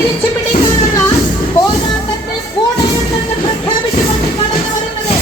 തിരിച്ചുപിടിക്കാനുള്ള പോരാട്ടത്തിൽ കൂടെയുണ്ടെന്ന് പ്രഖ്യാപിച്ചുകൊണ്ട് കടന്നു വരുന്നത്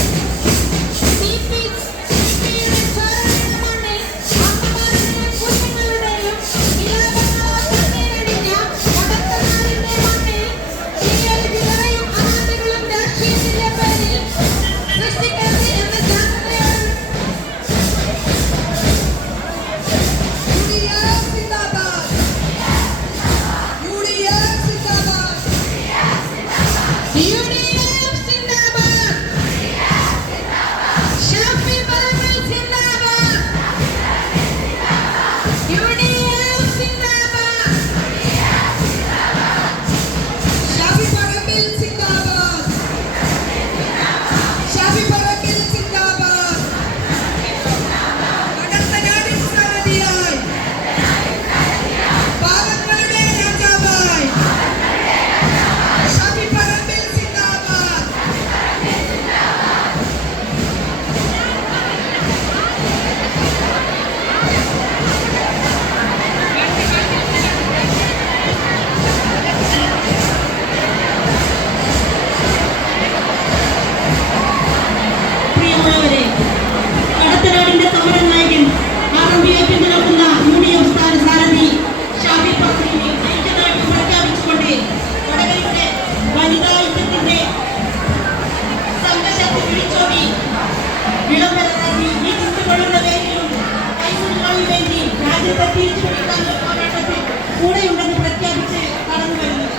കൂടെയുണ്ടെന്ന് പ്രഖ്യാപിച്ച് കടന്നു വരുന്നത്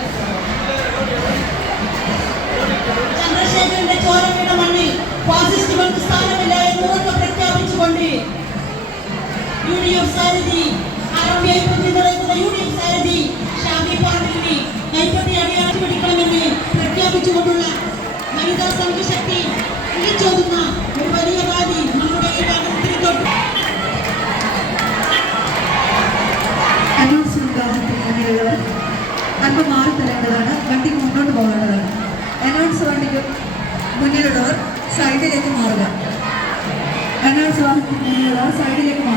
ചന്ദ്രശേഖരന്റെ ചോരയുടെ മണ്ണിൽ ഫാസിസ്റ്റുകൾക്ക് സ്ഥാനമില്ല എന്ന് ഉറക്കെ പ്രഖ്യാപിച്ചുകൊണ്ട് UDF സാരഥി ആരോഗ്യമായി പിന്തുണയ്ക്കുന്ന UDF സാരഥി ഷാഫി പറമ്പിലിനെ കൈപ്പറ്റി അടിയാഴ്ച പിടിക്കണമെന്ന് പ്രഖ്യാപിച്ചുകൊണ്ടുള്ള വനിതാ സംഘശക്തി വിളിച്ചോതുന്ന ഒരു വലിയ വാദി നമ്മുടെ ഈ ഭാഗത്തിന് തൊട്ട് അല്പം മാറി തരേണ്ടതാണ്. വണ്ടി മുന്നോട്ട് പോകേണ്ടതാണ്. അനൗൺസ് വണ്ടിക്ക് മുന്നിലുള്ളവർ സൈഡിലേക്ക് മാറുക. അനൗൺസ് വാഹനത്തിന് മുന്നിലുള്ളവർ സൈഡിലേക്ക് മാറുക.